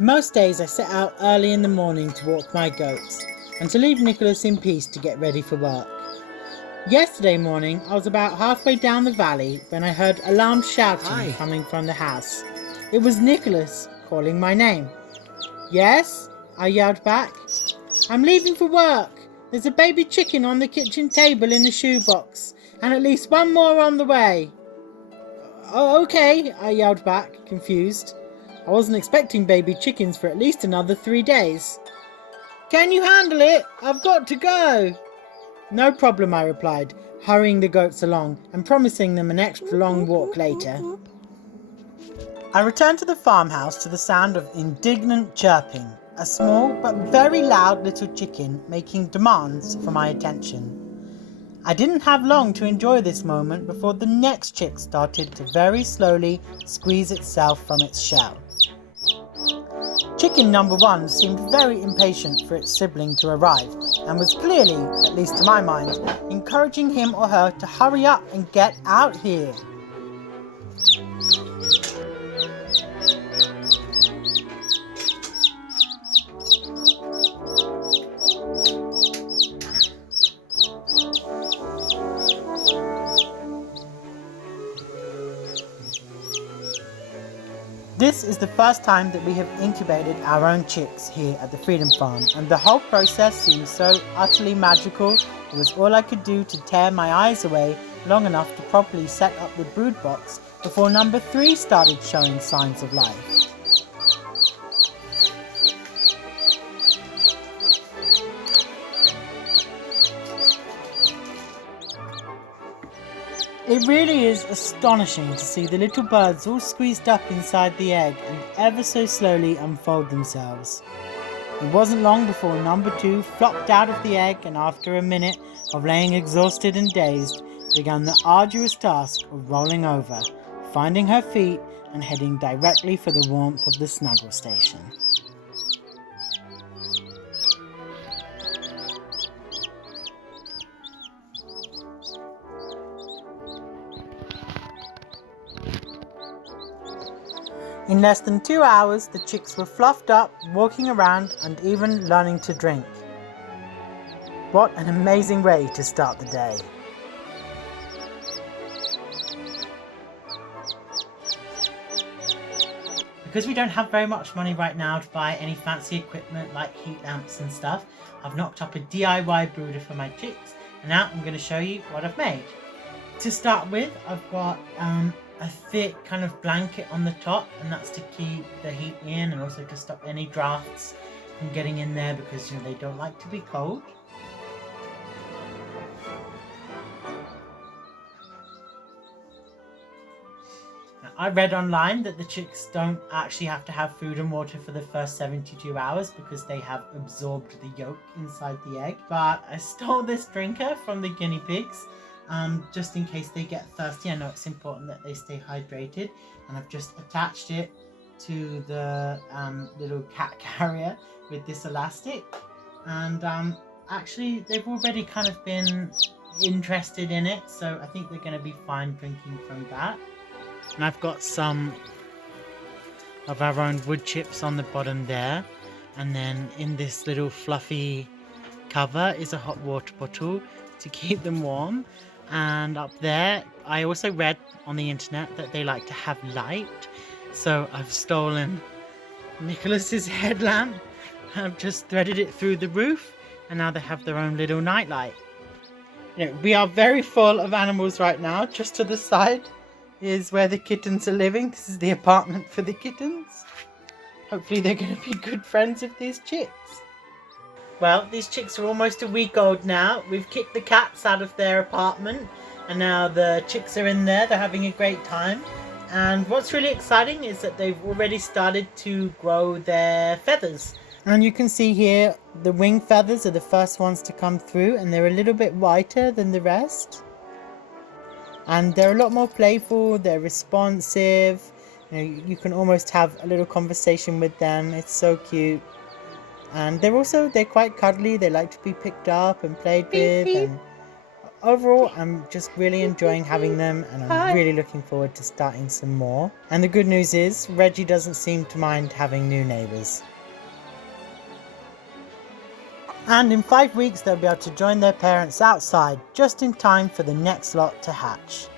Most days I set out early in the morning to walk my goats and to leave Nicholas in peace to get ready for work. Yesterday morning I was about halfway down the valley when I heard alarmed shouting coming from the house. It was Nicholas calling my name. "Yes?" I yelled back. "I'm leaving for work. There's a baby chicken on the kitchen table in the shoebox, and at least one more on the way." "Oh, okay," I yelled back, confused. I wasn't expecting baby chickens for at least another 3 days. "Can you handle it? I've got to go." "No problem," I replied, hurrying the goats along and promising them an extra long walk later. I returned to the farmhouse to the sound of indignant chirping, a small but very loud little chicken making demands for my attention. I didn't have long to enjoy this moment before the next chick started to very slowly squeeze itself from its shell. Chicken number 1 seemed very impatient for its sibling to arrive and was clearly, at least to my mind, encouraging him or her to hurry up and get out here. This is the first time that we have incubated our own chicks here at the Freedom Farm, and the whole process seemed so utterly magical. It was all I could do to tear my eyes away long enough to properly set up the brood box before number 3 started showing signs of life. It really is astonishing to see the little birds all squeezed up inside the egg and ever so slowly unfold themselves. It wasn't long before number 2 flopped out of the egg, and after a minute of laying exhausted and dazed, began the arduous task of rolling over, finding her feet and heading directly for the warmth of the snuggle station. In less than 2 hours, the chicks were fluffed up, walking around and even learning to drink. What an amazing way to start the day. Because we don't have very much money right now to buy any fancy equipment like heat lamps and stuff, I've knocked up a DIY brooder for my chicks, and now I'm going to show you what I've made. To start with, I've got a thick kind of blanket on the top, and that's to keep the heat in and also to stop any drafts from getting in there, because they don't like to be cold. Now, I read online that the chicks don't actually have to have food and water for the first 72 hours because they have absorbed the yolk inside the egg, but I stole this drinker from the guinea pigs just in case they get thirsty. I know it's important that they stay hydrated, and I've just attached it to the little cat carrier with this elastic, and actually they've already kind of been interested in it, so I think they're going to be fine drinking from that. And I've got some of our own wood chips on the bottom there, and then in this little fluffy cover is a hot water bottle to keep them warm. And up there, I also read on the internet that they like to have light, so I've stolen Nicholas's headlamp. I've just threaded it through the roof, and now they have their own little nightlight. We are very full of animals right now. Just to the side is where the kittens are living. This is the apartment for the kittens. Hopefully they're going to be good friends of these chicks. Well, these chicks are almost a week old now. We've kicked the cats out of their apartment, and now the chicks are in there. They're having a great time. And what's really exciting is that they've already started to grow their feathers. And you can see here the wing feathers are the first ones to come through, and they're a little bit whiter than the rest. And they're a lot more playful, they're responsive. You can almost have a little conversation with them. It's so cute. And they're quite cuddly. They like to be picked up and played with. And overall, I'm just really enjoying having them, and I'm really looking forward to starting some more. And the good news is, Reggie doesn't seem to mind having new neighbours. And in 5 weeks, they'll be able to join their parents outside, just in time for the next lot to hatch.